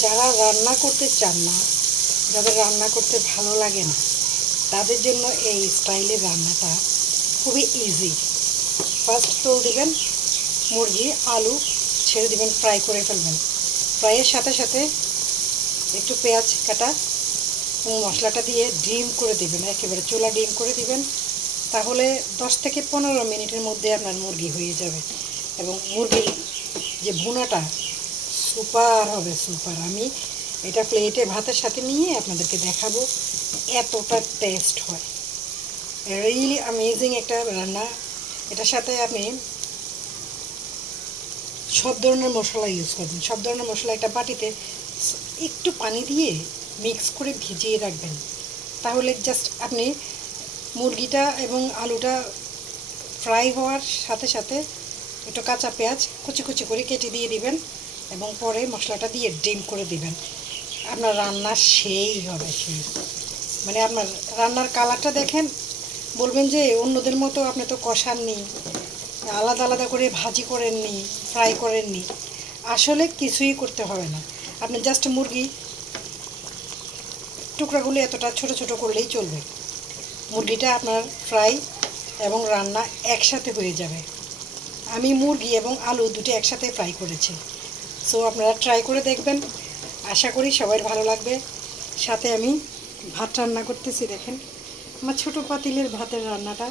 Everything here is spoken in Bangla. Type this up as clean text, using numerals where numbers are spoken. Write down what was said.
যারা রান্না করতে চান না, যাদের রান্না করতে ভালো লাগে না, তাদের জন্য এই স্টাইলের রান্নাটা খুবই ইজি। ফার্স্ট তেল দিবেন, মুরগি আলু ছেড়ে দিবেন, ফ্রাই করে ফেলবেন। ফ্রাইয়ের সাথে সাথে একটু পেঁয়াজ কাটা মশলাটা দিয়ে ডিম করে দিবেন, একেবারে চুলা ডিম করে দিবেন। তাহলে 10 থেকে 15 মিনিটের মধ্যে আপনার মুরগি হয়ে যাবে। এবং মুরগির যে ভুনাটা সুপার হবে, সুপার। আমি এটা প্লেটে ভাতের সাথে নিয়ে আপনাদেরকে দেখাবো, এতটা টেস্ট হয়। রিয়েলি অ্যামেজিং একটা রান্না। এটার সাথে আপনি সব ধরনের মশলা ইউজ করবেন। সব ধরনের মশলা একটা বাটিতে একটু পানি দিয়ে মিক্স করে ভিজিয়ে রাখবেন। তাহলে জাস্ট আপনি মুরগিটা এবং আলুটা ফ্রাই হওয়ার সাথে সাথে একটু কাঁচা পেঁয়াজ কুচি কুচি করে কেটে দিয়ে দিবেন এবং পরে মশলাটা দিয়ে ডিম করে দিবেন। আপনার রান্না সেই হবে, সেই। মানে আপনার রান্নার কালারটা দেখেন, বলবেন যে অন্যদের মতো আপনি তো কষাননি, আলাদা আলাদা করে ভাজি করেননি, ফ্রাই করেননি। আসলে কিছুই করতে হবে না। আপনি জাস্ট মুরগি টুকরাগুলো এতটা ছোট ছোট করলেই চলবে। মুরগিটা আপনার ফ্রাই এবং রান্না একসাথে হয়ে যাবে। আমি মুরগি এবং আলু দুটো একসাথে ফ্রাই করেছি। সো আপনারা ট্রাই করে দেখবেন, আশা করি সবার ভালো লাগবে। সাথে আমি ভাত রান্না করতেছি, দেখেন আমার ছোটো পাতিলের ভাতের রান্নাটা